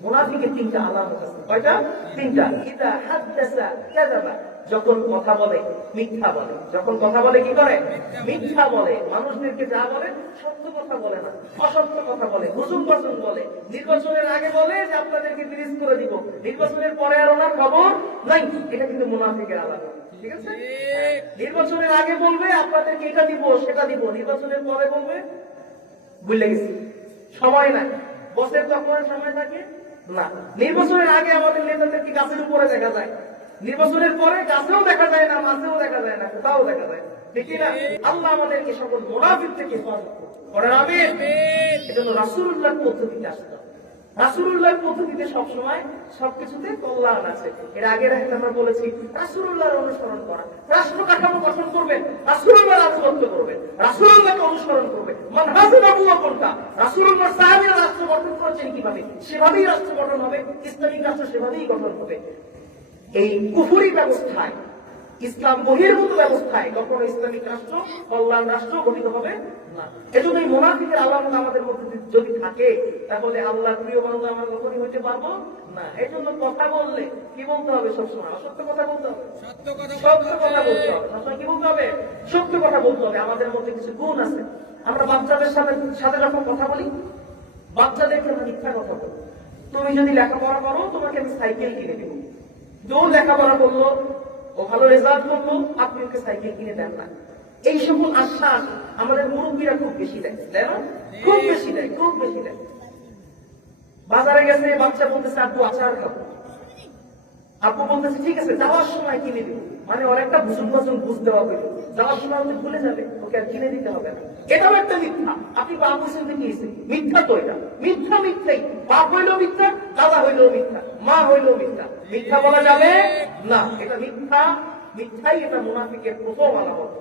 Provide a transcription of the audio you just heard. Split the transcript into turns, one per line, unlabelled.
মুনাফিকের তিনটা আলামত আছে কয়টা? তিনটা। ইদা হাদ্দাসা কাযাবা। যখন কথা বলে, মিথ্যা বলে। যখন কথা বলে, কি করে? মিথ্যা বলে। মানুষদেরকে যা বলে, সত্য কথা বলে না। অসত্য কথা বলে। হুজুম বাজুম বলে। নির্বাচনের আগে বলে যে আপনাদেরকে তিরিশ করে দিব। নির্বাচনের পরে আর ওনার খবর নাই। এটা কিন্তু মুনাফিকের আলাদা। ঠিক আছে? নির্বাচনের আগে বলবে, আপনাদেরকে এটা দিব, সেটা দিব। নির্বাচনের পরে বলবে বুঝলে গেছি। সময় নাই। বসের তখন সময় থাকে। না। নির্বাচনের আগে আমাদের নেতাদেরকে গাছের উপরে দেখা যায়? নির্বাচনের পরে গাছেও দেখা যায় না মাঝেও দেখা যায় না কোথাও দেখা যায়। দেখি না? আল্লাহ আমাদেরকে সকল মোনাফিক থেকে হেফাজত করেন। আমি এজন্য রাসূলুল্লাহ পদ্ধতিতে আসতে হবে। রাসূলুল্লাহর পদ্ধতিতে সবসময় সবকিছুতে কল্যাণ আছে। এর আমরা বলেছি অনুসরণ করা। রাষ্ট্র কাঠামো গঠন করবে রাসূলুল্লাহ রাজত্ব করবে রাসূলুল্লাহকে অনুসরণ করবে। মানহাজে বাবু কোনটা? রাসূলুল্লাহ সাহাবীরা রাষ্ট্র গঠন করেছেন কীভাবে? সেভাবেই রাষ্ট্র গঠন হবে, ইসলামিক রাষ্ট্র সেভাবেই গঠন হবে। এই কুফুরি ব্যবস্থায় ইসলাম বহির্ভূত ব্যবস্থায় কখনো ইসলামিক রাষ্ট্র কল্যাণ রাষ্ট্র গঠিত হবে না। এজন্য এই মোনাফিকের আলামত আমাদের মধ্যে যদি থাকে তাহলে আল্লাহ প্রিয় বান্ধব আমরা কখনই হইতে পারব না। এই জন্য কথা বললে কি বলতে হবে সবসময়? অসত্য কথা বলতে হবে?
সত্য কথা
বলতে হবে। সবসময় কি বলতে হবে? সত্য কথা বলতে হবে। আমাদের মধ্যে কিছু গুণ আছে। আমরা বাচ্চাদের সাথে সাথে যখন কথা বলি বাচ্চাদেরকে আমরা মিথ্যা কথা বলি। তুমি যদি লেখাপড়া করো তোমাকে আমি সাইকেল কিনে দেবো। যে লেখাপড়া করল ও ভালো রেজাল্ট করল, আপনি ওকে সাইকেল কিনে দেন না। এই সকল আশ্বাস আমাদের মুরব্বীরা খুব বেশি দেয়, তাই না? খুব বেশি দেয়, খুব বেশি দেয়। বাজারে গেছে, বাচ্চা বলতেছে আব্বু আচার খাব আপু বলতেছে, ঠিক আছে, যাওয়ার সময় কিনে দিব। মানে একটা ভুসুন ভুসুন বুঝতে হবে। যাওয়ার সময় ওকে ভুলে যাবে, ওকে আর কিনে দিতে হবে না। এটাও একটা মিথ্যা। আপনি বাপ হোসেনকে নিয়েছেন। মিথ্যা তো এটা। মিথ্যা মিথ্যাই। বাপ হইলেও মিথ্যা, দাদা হইলেও মিথ্যা, মা হইলেও মিথ্যা। মিথ্যা বলা যাবে না। এটা মিথ্যা। মিথ্যাই এটা মুনাফিকের প্রথম আলামত।